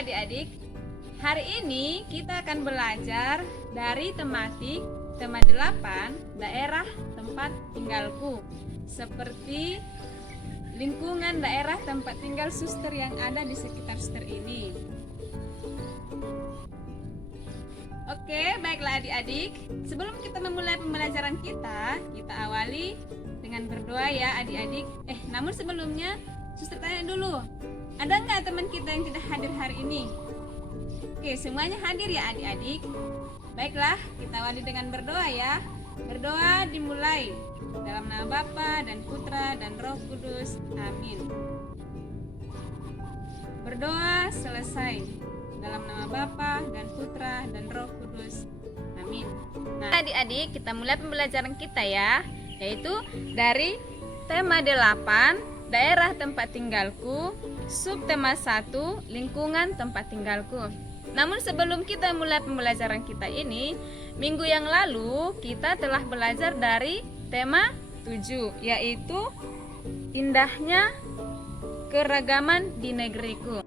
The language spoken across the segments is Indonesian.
Baiklah adik-adik, hari ini kita akan belajar dari tematik tema 8, daerah tempat tinggalku, seperti lingkungan daerah tempat tinggal suster yang ada di sekitar suster ini. Oke, baiklah adik-adik, sebelum kita memulai pembelajaran kita awali dengan berdoa ya adik-adik. Namun sebelumnya suster tanya dulu, ada nggak teman kita yang tidak hadir hari ini? Oke, semuanya hadir ya adik-adik. Baiklah, kita awali dengan berdoa ya. Berdoa dimulai dalam nama Bapa dan Putra dan Roh Kudus. Amin. Berdoa selesai dalam nama Bapa dan Putra dan Roh Kudus. Amin. Nah, adik-adik, kita mulai pembelajaran kita ya, yaitu dari tema 8, daerah tempat tinggalku, subtema 1, lingkungan tempat tinggalku. Namun sebelum kita mulai pembelajaran kita ini, minggu yang lalu kita telah belajar dari tema 7, yaitu indahnya keragaman di negeriku.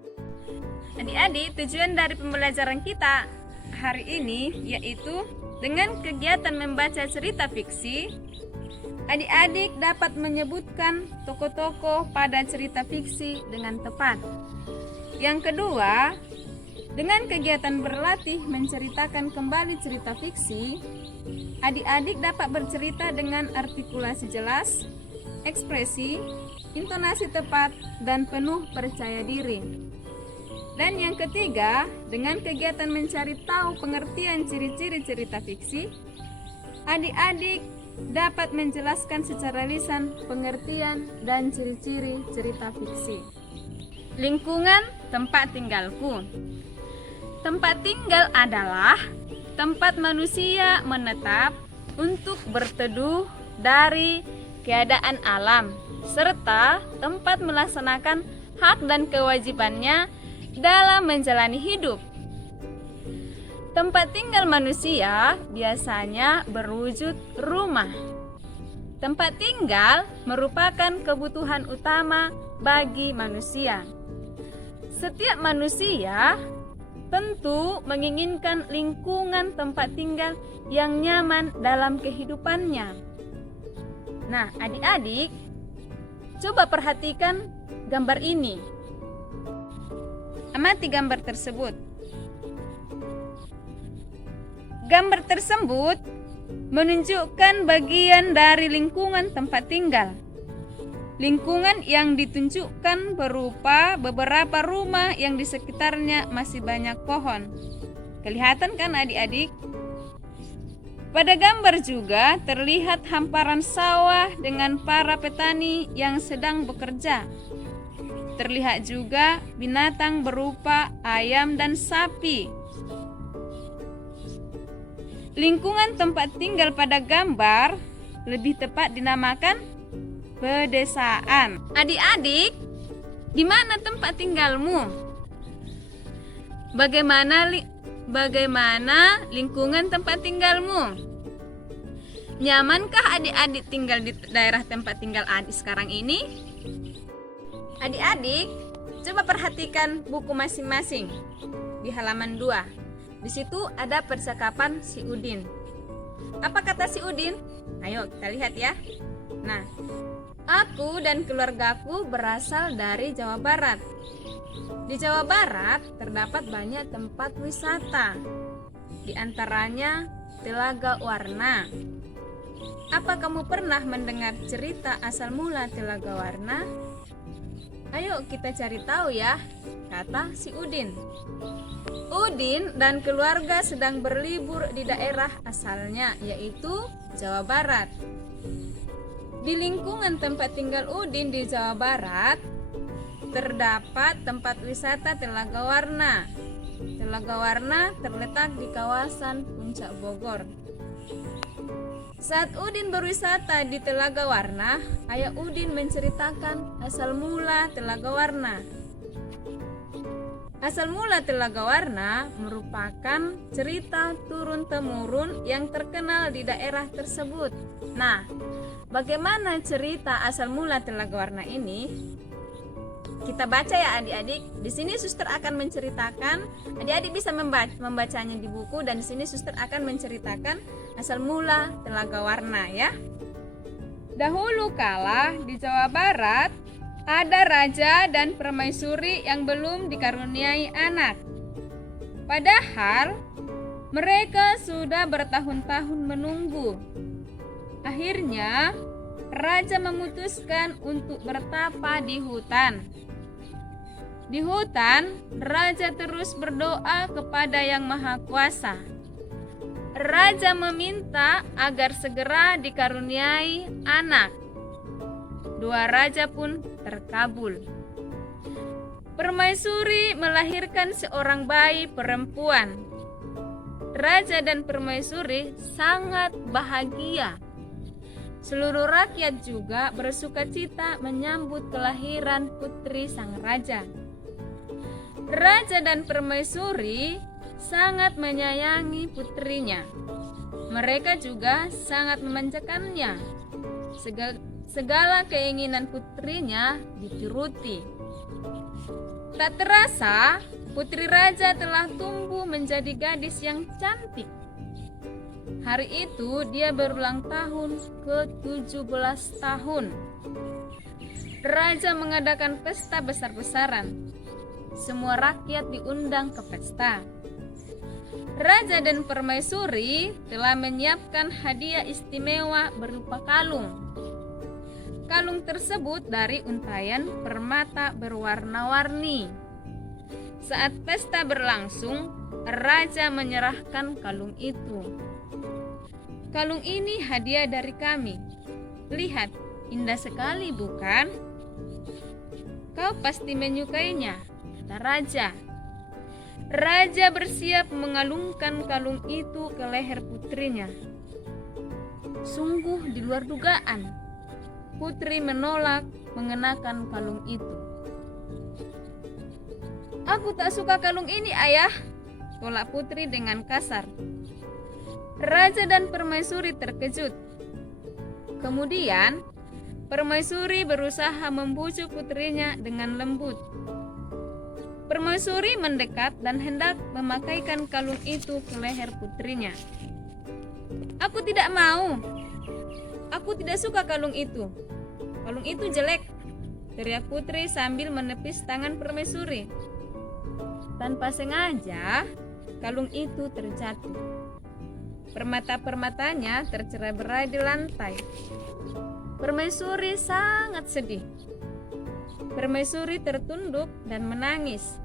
Adik-adik, tujuan dari pembelajaran kita hari ini yaitu dengan kegiatan membaca cerita fiksi, adik-adik dapat menyebutkan tokoh-tokoh pada cerita fiksi dengan tepat. Yang kedua, dengan kegiatan berlatih menceritakan kembali cerita fiksi, adik-adik dapat bercerita dengan artikulasi jelas, ekspresi, intonasi tepat, dan penuh percaya diri. Dan yang ketiga, dengan kegiatan mencari tahu pengertian ciri-ciri cerita fiksi, adik-adik dapat menjelaskan secara lisan pengertian dan ciri-ciri cerita fiksi. Lingkungan tempat tinggalku. Tempat tinggal adalah tempat manusia menetap untuk berteduh dari keadaan alam, serta tempat melaksanakan hak dan kewajibannya dalam menjalani hidup. Tempat tinggal manusia biasanya berwujud rumah. Tempat tinggal merupakan kebutuhan utama bagi manusia. Setiap manusia tentu menginginkan lingkungan tempat tinggal yang nyaman dalam kehidupannya. Nah, adik-adik, coba perhatikan gambar ini. Amati gambar tersebut. Gambar tersebut menunjukkan bagian dari lingkungan tempat tinggal. Lingkungan yang ditunjukkan berupa beberapa rumah yang di sekitarnya masih banyak pohon. Kelihatan kan adik-adik? Pada gambar juga terlihat hamparan sawah dengan para petani yang sedang bekerja. Terlihat juga binatang berupa ayam dan sapi. Lingkungan tempat tinggal pada gambar lebih tepat dinamakan pedesaan. Adik-adik, di mana tempat tinggalmu? Bagaimana lingkungan tempat tinggalmu? Nyamankah adik-adik tinggal di daerah tempat tinggal adik sekarang ini? Adik-adik, coba perhatikan buku masing-masing di halaman 2. Di situ ada percakapan si Udin. Apa kata si Udin? Ayo kita lihat ya. Nah, aku dan keluargaku berasal dari Jawa Barat. Di Jawa Barat terdapat banyak tempat wisata. Di antaranya Telaga Warna. Apa kamu pernah mendengar cerita asal mula Telaga Warna? Ayo kita cari tahu ya, kata si Udin. Udin dan keluarga sedang berlibur di daerah asalnya, yaitu Jawa Barat. Di lingkungan tempat tinggal Udin di Jawa Barat terdapat tempat wisata Telaga Warna. Telaga Warna terletak di kawasan Puncak Bogor. Saat Udin berwisata di Telaga Warna, ayah Udin menceritakan asal mula Telaga Warna. Asal mula Telaga Warna merupakan cerita turun-temurun yang terkenal di daerah tersebut. Nah, bagaimana cerita asal mula Telaga Warna ini? kita baca ya adik-adik. Di sini suster akan menceritakan, adik-adik bisa membacanya di buku, dan di sini suster akan menceritakan asal mula Telaga Warna ya. Dahulu kala di Jawa Barat ada raja dan permaisuri yang belum dikaruniai anak. Padahal mereka sudah bertahun-tahun menunggu. Akhirnya raja memutuskan untuk bertapa di hutan. Di hutan, raja terus berdoa kepada Yang Maha Kuasa. Raja meminta agar segera dikaruniai anak. Dua raja pun terkabul. Permaisuri melahirkan seorang bayi perempuan. Raja dan permaisuri sangat bahagia. Seluruh rakyat juga bersukacita menyambut kelahiran putri sang raja. Raja dan permaisuri sangat menyayangi putrinya. Mereka juga sangat memanjakannya. Segala keinginan putrinya dituruti. Tak terasa, putri raja telah tumbuh menjadi gadis yang cantik. Hari itu dia berulang tahun ke-17 tahun. Raja mengadakan pesta besar-besaran. Semua rakyat diundang ke pesta. Raja dan permaisuri telah menyiapkan hadiah istimewa berupa kalung. Kalung tersebut dari untayan permata berwarna-warni. Saat pesta berlangsung, raja menyerahkan kalung itu. Kalung ini hadiah dari kami. Lihat, indah sekali bukan? Kau pasti menyukainya, kata raja. Raja bersiap mengalungkan kalung itu ke leher putrinya. Sungguh di luar dugaan, putri menolak mengenakan kalung itu. Aku tak suka kalung ini, ayah, tolak putri dengan kasar. Raja dan permaisuri terkejut. Kemudian, permaisuri berusaha membujuk putrinya dengan lembut. Permaisuri mendekat dan hendak memakaikan kalung itu ke leher putrinya. Aku tidak mau. Aku tidak suka kalung itu. Kalung itu jelek, teriak putri sambil menepis tangan permaisuri. Tanpa sengaja, kalung itu terjatuh. Permata-permatanya tercerai-berai di lantai. Permaisuri sangat sedih. Permaisuri tertunduk dan menangis.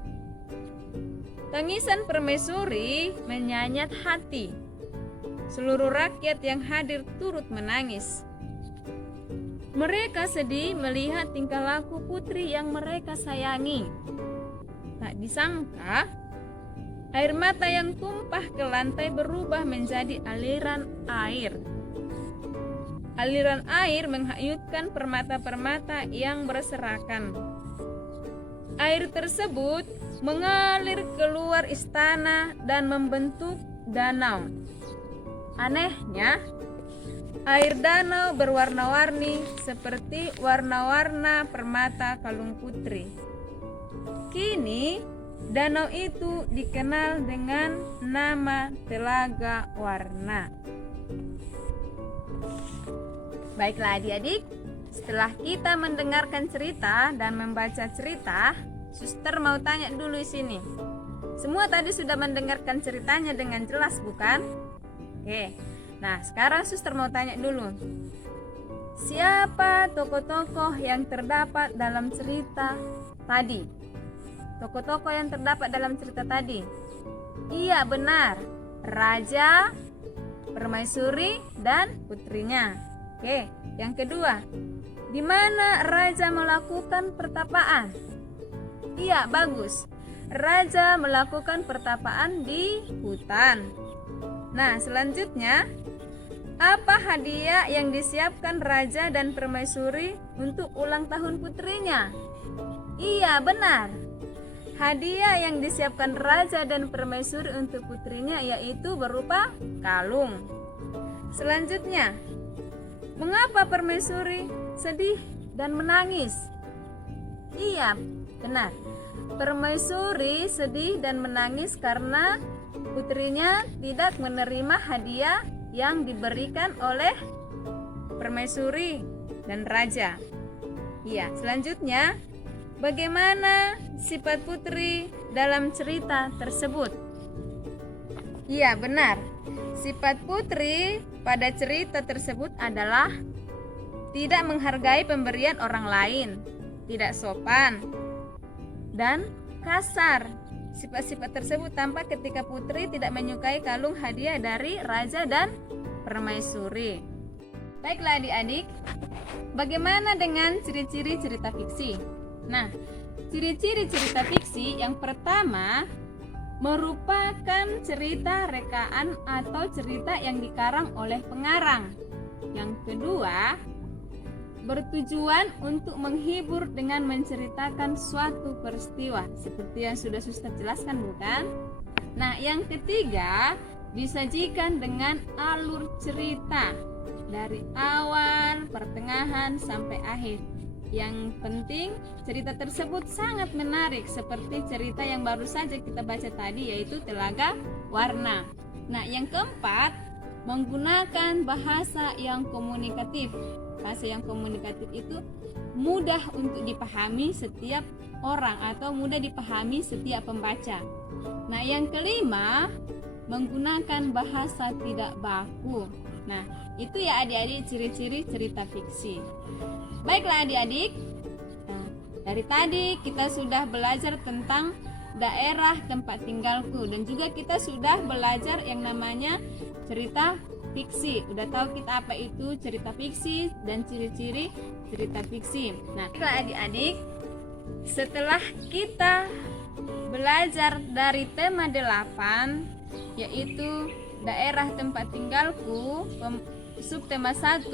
Tangisan permaisuri menyayat hati. Seluruh rakyat yang hadir turut menangis. Mereka sedih melihat tingkah laku putri yang mereka sayangi. Tak disangka, air mata yang tumpah ke lantai berubah menjadi aliran air. Aliran air menghanyutkan permata-permata yang berserakan. Air tersebut mengalir keluar istana dan membentuk danau. Anehnya, air danau berwarna-warni seperti warna-warna permata kalung putri. Kini, danau itu dikenal dengan nama Telaga Warna. Baiklah adik-adik, setelah kita mendengarkan cerita dan membaca cerita, suster mau tanya dulu di sini. Semua tadi sudah mendengarkan ceritanya dengan jelas, bukan? Oke. Nah, sekarang suster mau tanya dulu. Siapa tokoh-tokoh yang terdapat dalam cerita tadi? Tokoh-tokoh yang terdapat dalam cerita tadi. Iya, benar. Raja, permaisuri, dan putrinya. Oke, yang kedua. Di mana raja melakukan pertapaan? Iya, bagus. Raja melakukan pertapaan di hutan. Nah, selanjutnya, apa hadiah yang disiapkan raja dan permaisuri untuk ulang tahun putrinya? Iya, benar. Hadiah yang disiapkan raja dan permaisuri untuk putrinya yaitu berupa kalung. Selanjutnya, mengapa permaisuri sedih dan menangis? Iya, Benar. Permaisuri sedih dan menangis karena putrinya tidak menerima hadiah yang diberikan oleh permaisuri dan raja. Iya, selanjutnya bagaimana sifat putri dalam cerita tersebut? Iya, benar. Sifat putri pada cerita tersebut adalah tidak menghargai pemberian orang lain, tidak sopan, dan kasar. Sifat-sifat tersebut tampak ketika putri tidak menyukai kalung hadiah dari raja dan permaisuri. Baiklah adik-adik, bagaimana dengan ciri-ciri cerita fiksi? Nah, ciri-ciri cerita fiksi yang pertama merupakan cerita rekaan atau cerita yang dikarang oleh pengarang. Yang kedua, bertujuan untuk menghibur dengan menceritakan suatu peristiwa, seperti yang sudah Suster jelaskan, bukan? Nah, yang ketiga, disajikan dengan alur cerita dari awal, pertengahan, sampai akhir. Yang penting, cerita tersebut sangat menarik, seperti cerita yang baru saja kita baca tadi, yaitu Telaga Warna. Nah, yang keempat, menggunakan bahasa yang komunikatif. Bahasa yang komunikatif itu mudah untuk dipahami setiap orang atau mudah dipahami setiap pembaca. Nah, yang kelima, menggunakan bahasa tidak baku. Nah, itu ya adik-adik ciri-ciri cerita fiksi. Baiklah adik-adik, nah, dari tadi kita sudah belajar tentang daerah tempat tinggalku dan juga kita sudah belajar yang namanya cerita fiksi. Udah tahu kita apa itu cerita fiksi dan ciri-ciri cerita fiksi. Nah, baiklah adik-adik, setelah kita belajar dari tema 8 yaitu daerah tempat tinggalku, subtema 1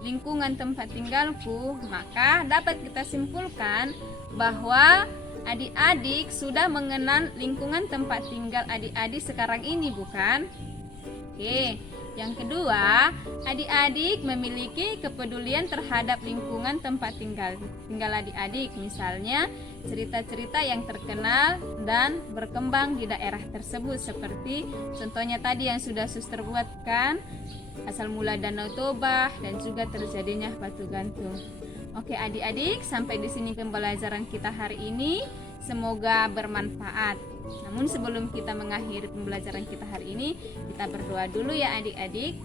lingkungan tempat tinggalku, maka dapat kita simpulkan bahwa adik-adik sudah mengenal lingkungan tempat tinggal adik-adik sekarang ini, bukan? Oke, yang kedua, adik-adik memiliki kepedulian terhadap lingkungan tempat tinggal adik-adik, misalnya cerita-cerita yang terkenal dan berkembang di daerah tersebut, seperti contohnya tadi yang sudah Suster buatkan, asal mula Danau Toba dan juga terjadinya batu gantung. Oke adik-adik, sampai di sini pembelajaran kita hari ini. Semoga bermanfaat. Namun sebelum kita mengakhiri pembelajaran kita hari ini, kita berdoa dulu ya adik-adik.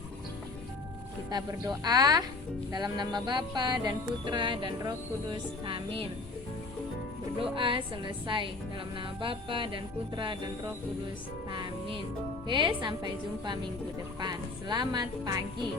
Kita berdoa dalam nama Bapa dan Putra dan Roh Kudus. Amin. Berdoa selesai dalam nama Bapa dan Putra dan Roh Kudus. Amin. Oke, sampai jumpa minggu depan. Selamat pagi.